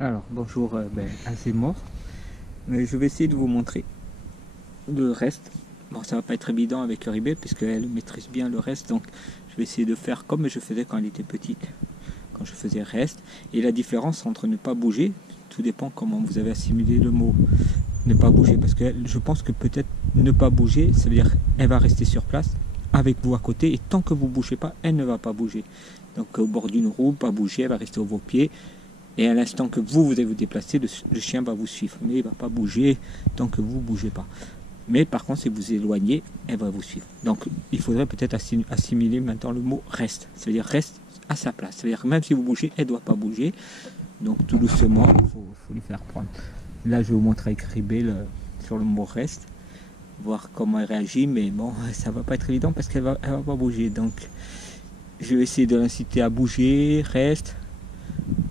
Alors bonjour, assez mort, mais je vais essayer de vous montrer le reste. Bon, ça va pas être évident avec Ribelle puisqu'elle maîtrise bien le reste, donc je vais essayer de faire comme je faisais quand elle était petite, quand je faisais reste. Et la différence entre ne pas bouger, tout dépend comment vous avez assimilé le mot ne pas bouger, parce que je pense que peut-être ne pas bouger, ça veut dire elle va rester sur place avec vous à côté, et tant que vous ne bougez pas, elle ne va pas bouger. Donc au bord d'une roue, pas bouger, elle va rester à vos pieds. Et à l'instant que vous allez vous déplacer, le chien va vous suivre. Mais il ne va pas bouger tant que vous ne bougez pas. Mais par contre, si vous éloignez, elle va vous suivre. Donc il faudrait peut-être assimiler maintenant le mot reste. C'est-à-dire reste à sa place. C'est-à-dire que même si vous bougez, elle ne doit pas bouger. Donc tout doucement, il faut lui faire prendre. Là, je vais vous montrer avec Ribelle sur le mot reste. Voir comment elle réagit. Mais bon, ça ne va pas être évident parce qu'elle va pas bouger. Donc je vais essayer de l'inciter à bouger, reste.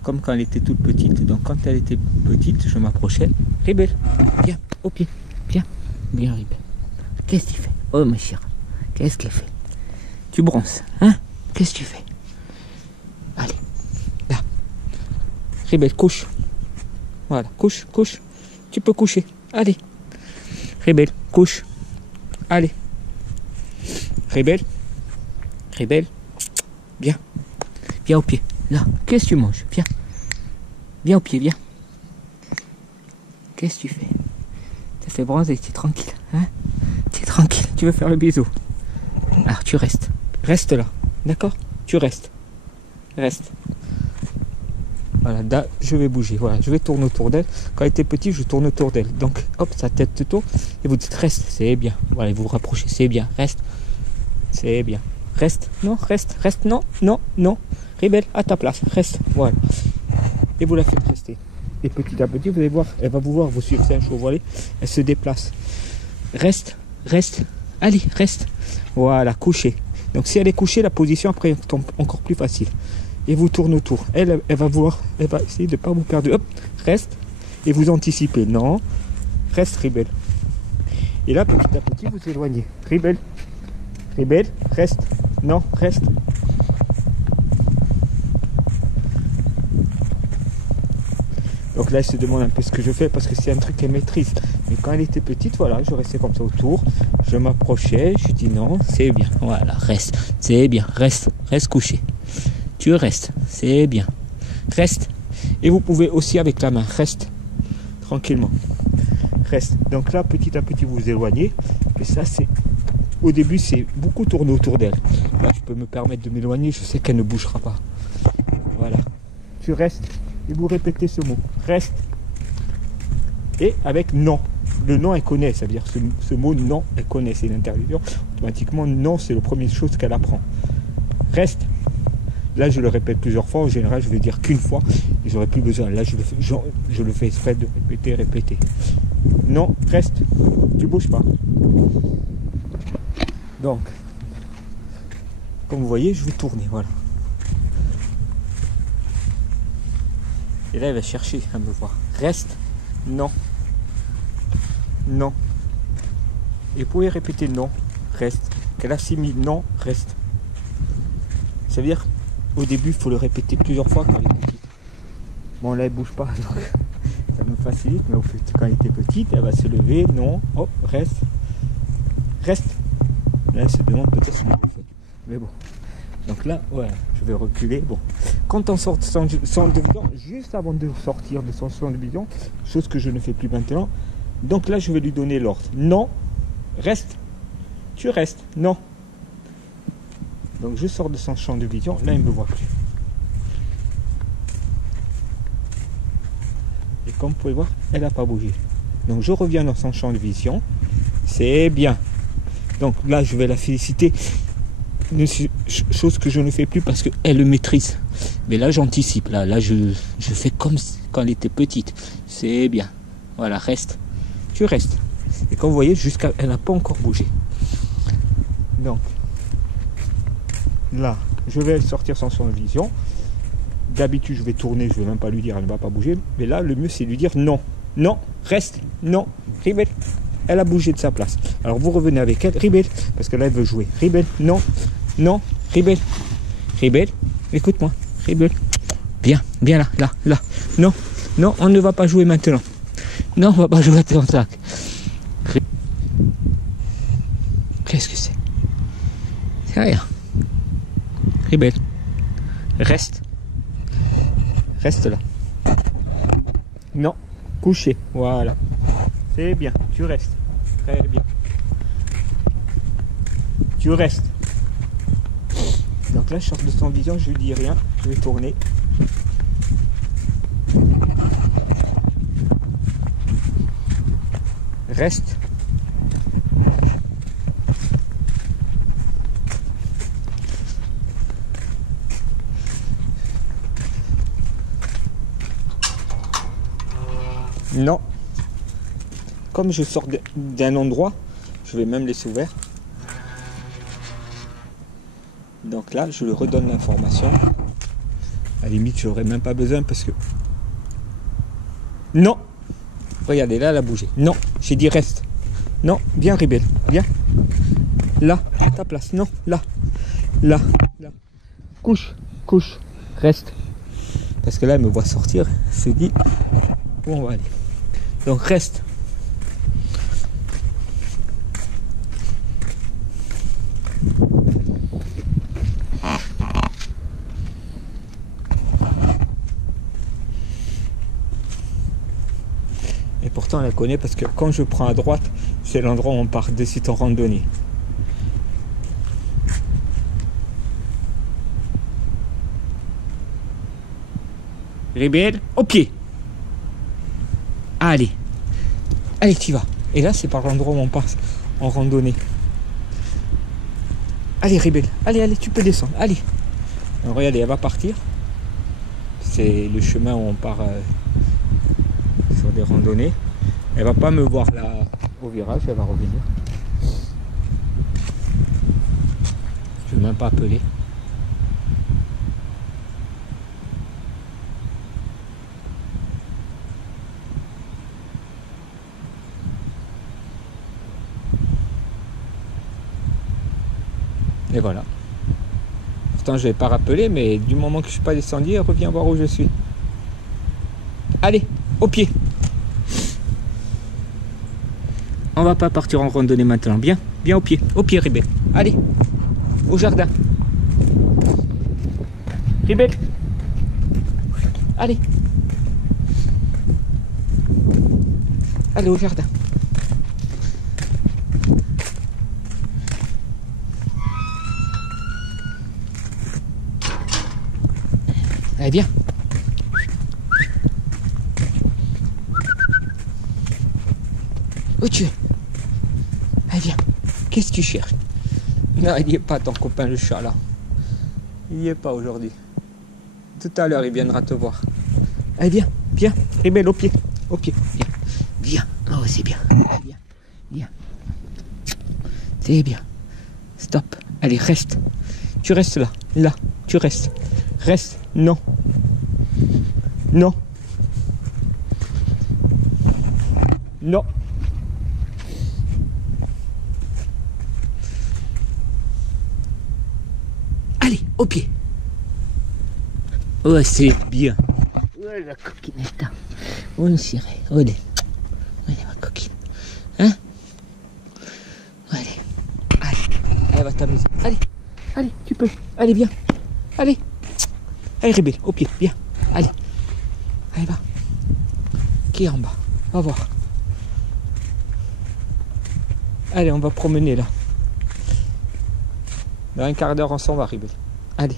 Comme quand elle était toute petite. Donc quand elle était petite, je m'approchais. Ribelle, viens, au pied. Viens, viens Ribelle. Qu'est-ce que tu fais? Oh ma chère, qu'est-ce qu'elle fait? Tu bronzes, hein? Qu'est-ce que tu fais? Allez, là. Ribelle, couche. Voilà, couche, couche. Tu peux coucher. Allez. Ribelle, couche. Allez. Ribelle. Ribelle. Viens. Viens au pied. Là, qu'est-ce que tu manges? Viens. Viens au pied, viens. Qu'est-ce que tu fais? Tu fait bronzer, tu es tranquille, hein? Tu es tranquille, tu veux faire le bisou. Alors tu restes. Reste là, d'accord? Tu restes. Reste. Voilà, là, je vais bouger, voilà, je vais tourner autour d'elle. Quand elle était petite, je tourne autour d'elle. Donc, hop, sa tête te tourne et vous dites reste, c'est bien. Voilà, vous vous rapprochez, c'est bien, reste. C'est bien. Reste, non, reste, reste, non, non, non. Ribelle, à ta place, reste, voilà. Et vous la faites rester. Et petit à petit, vous allez voir, elle va vouloir vous suivre, c'est un chevalier, elle se déplace. Reste, reste, allez, reste. Voilà, couchez. Donc si elle est couchée, la position après est encore plus facile. Et vous tournez autour. Elle va vouloir, elle va essayer de ne pas vous perdre. Hop, reste. Et vous anticipez. Non, reste, Ribelle. Et là, petit à petit, vous éloignez. Ribelle, Ribelle, reste. Non, reste. Donc là, elle se demande un peu ce que je fais parce que c'est un truc qu'elle maîtrise. Mais quand elle était petite, voilà, je restais comme ça autour. Je m'approchais, je dis non, c'est bien. Voilà, reste, c'est bien, reste, reste couché. Tu restes, c'est bien. Reste. Et vous pouvez aussi avec la main, reste, tranquillement. Reste. Donc là, petit à petit, vous vous éloignez. Et ça, c'est... Au début, c'est beaucoup tourner autour d'elle. Là, je peux me permettre de m'éloigner, je sais qu'elle ne bougera pas. Voilà. Tu restes. Et vous répétez ce mot, reste. Et avec non. Le non, elle connaît, ça veut dire ce mot non, elle connaît, c'est l'interruption. Automatiquement, non, c'est la première chose qu'elle apprend. Reste. Là, je le répète plusieurs fois. En général, je vais dire qu'une fois. Et j'aurai plus besoin. Là, je le fais exprès de répéter, répéter. Non, reste. Tu bouges pas. Donc, comme vous voyez, je vais tourner, voilà. Et là, elle va chercher à me voir. Reste. Non. Non. Et vous pouvez répéter non. Reste. Qu'elle assimile non. Reste. Ça veut dire, au début, il faut le répéter plusieurs fois quand elle est petite. Bon, là, elle ne bouge pas. Donc ça me facilite. Mais au fait, quand elle était petite, elle va se lever. Non. Hop, reste. Reste. Là, elle se demande peut-être ce que je fais. Mais bon. Donc là, ouais, je vais reculer. Bon, quand on sort de son champ de vision, juste avant de sortir de son champ de vision, chose que je ne fais plus maintenant, donc là, je vais lui donner l'ordre. Non, reste. Tu restes. Non. Donc je sors de son champ de vision. Là, il ne me voit plus. Et comme vous pouvez voir, elle n'a pas bougé. Donc je reviens dans son champ de vision. C'est bien. Donc là, je vais la féliciter. Une chose que je ne fais plus parce qu'elle le maîtrise. Mais là, j'anticipe. Là je fais comme quand elle était petite. C'est bien. Voilà, reste. Tu restes. Et comme vous voyez, elle n'a pas encore bougé. Donc, là, je vais sortir sans son vision. D'habitude, je vais tourner, je ne vais même pas lui dire, elle ne va pas bouger. Mais là, le mieux, c'est lui dire non. Non, reste. Non, Ribelle. Elle a bougé de sa place. Alors, vous revenez avec elle. Ribelle, parce que là, elle veut jouer. Ribelle, non. Non, Ribelle. Ribelle, écoute-moi. Ribelle. Bien, bien là. Non. Non, on ne va pas jouer maintenant. Non, on va pas jouer à ton sac. Qu'est-ce que c'est? C'est rien. Ribelle. Reste. Reste là. Non. Couché. Voilà. C'est bien. Tu restes. Très bien. Tu restes. Donc là, je sors de son vision, je lui dis rien. Je vais tourner. Reste. Non. Comme je sors d'un endroit, je vais même laisser ouvert. Donc là, je lui redonne l'information. À la limite, je n'aurais même pas besoin parce que... Non. Regardez, là, elle a bougé. Non, j'ai dit reste. Non, viens, Ribelle, viens. Là, à ta place. Non, là. Là, là. Couche, couche, reste. Parce que là, elle me voit sortir. Elle se dit où on va aller. Donc, reste. Et pourtant, elle la connaît parce que quand je prends à droite, c'est l'endroit où on part de site en randonnée. Ribelle, au pied. Allez. Allez, tu y vas. Et là, c'est par l'endroit où on passe en randonnée. Allez, Ribelle. Allez, allez, tu peux descendre. Allez. Alors, regardez, elle va partir. C'est le chemin où on part sur des randonnées. Elle va pas me voir là au virage, elle va revenir. Je ne vais même pas appeler. Et voilà. Pourtant, je ne vais pas rappeler, mais du moment que je ne suis pas descendu, elle revient voir où je suis. Allez, au pied. On va pas partir en randonnée maintenant. Bien, bien au pied, Ribelle. Allez, au jardin. Ribelle. Allez. Allez au jardin. Allez, viens. Où tu es? Allez, viens. Qu'est-ce que tu cherches? Non, il n'y est pas ton copain le chat là. Il n'y est pas aujourd'hui. Tout à l'heure, il viendra te voir. Allez, viens, viens. Ribelle, au pied. Au pied. Viens. Viens. Oh, c'est bien. Viens. Viens. C'est bien. Stop. Allez, reste. Tu restes là. Là. Tu restes. Reste. Non. Non. Non. Allez, au pied. Oh, c'est bien. Oh, la coquinette. On irait. Allez. Allez, ma coquine. Hein? Allez. Allez. Elle va t'amuser. Allez. Allez, tu peux. Allez, viens. Allez. Allez, Ribelle, au pied. Viens. Allez. Allez, va. Qui est en bas? Va voir. Allez, on va promener là. Dans un quart d'heure, on s'en va, Ribelle. Allez.